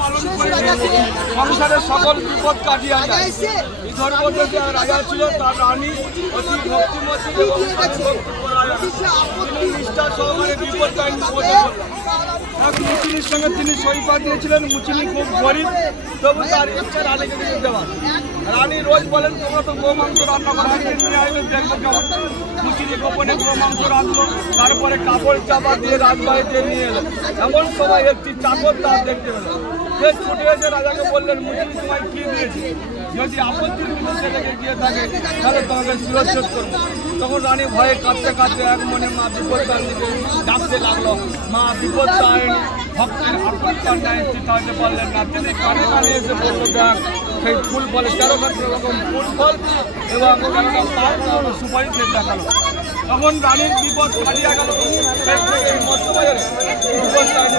পালন করে সংসারের সকল বিপদ কাটিয়ে যায়। বিদর্ভতে যে রাজা ছিল তার রানী অতি ভক্তিমতী এবং তিনি নিষ্ঠা সহকারে বিপদ কাহিনী বলে এক মুচিনির সঙ্গে তিনি সইপা দিয়েছিলেন। মুচিনি খুব গরিব, তবু তার ইচ্ছা রানীকে দিয়ে দেওয়া। রানী রোজ বলেন তোমরা তো গো মাংস রান্না করা নিয়ে আসবে, দেখবো কেমন। মুচিনি গোপনে গো মাংস রাঁধলো, তারপরে কাপড় চাপা দিয়ে রাজবাড়িতে নিয়ে এলো। এমন সময় একটি চাকর তার দেখতে পেল, সে ছুটে এসে রাজাকে বললেন মুচিনি তোমায় কি দিয়েছি, যদি আপত্তির বিরুদ্ধে লেগে গিয়ে থাকে তাহলে তোমাকে শিরচ্ছেদ করবো। তখন রানী ভয়ে কাঁদতে কাঁদতে এক মনে মা বিপদদায়ীকে ডাকতে লাগলো। মা বিপদদায়িনী ভক্তের আকুলতার ন্যায় চিন্তাতে পারলেন না। তিনি কানে কানে এসে বলল দেখ সেই ফুল ফলে 13 রকম ফুল ফল এবং 13টা পাল সুপারি খেয়ে দেখালো। তখন রানীর বিপদ কাটিয়া গেল। মধ্যবাজারে বিপদদায়িনী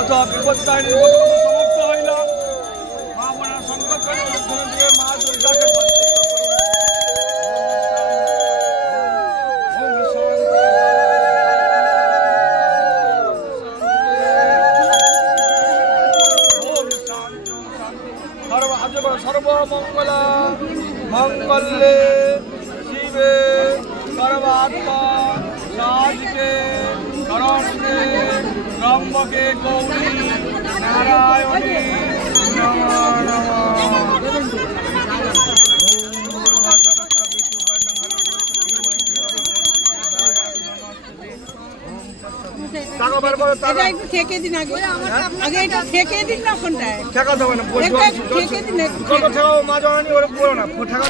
অথবা বিপদদায়িনী সমাপ্ত হইল। মা বোনের সংকট করে উদ্ধার দিয়ে মা দুর্গাকে সর্বমঙ্গলা মঙ্গলে শিবে সর্বাত্মা সাধিকে শরণ্যে ত্র্যম্বকে গৌরী নারায়ণী ঠেকে দিন আগে এটা ঠেকে দিন না ফোনটায় ঠেকা দেবে না, ঠেকে দিন মা জানি ওরা বলো না ঠেকা